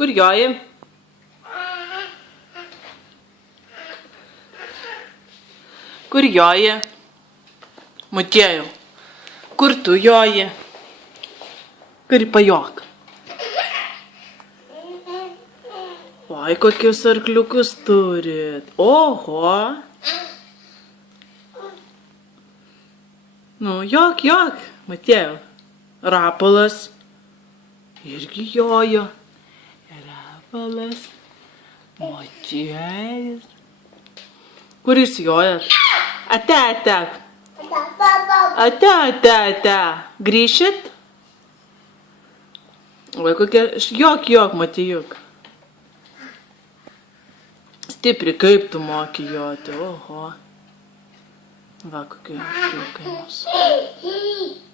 Kur joji? Kur joji? Motiejau, kur tu joji? Kur pajok? Oi, kokius arkliukus turit. Oho. Nu, jok. Motiejau. Rapolas. Irgi jojo. Rapolas. Motiejus. Kur jūs jojat? Ate. Ate. Grįšit? Oi, kokia... Jok, Matiejuk. Stipri, kaip tu moki joti, oho. Va, kokie arkliukai mūsų.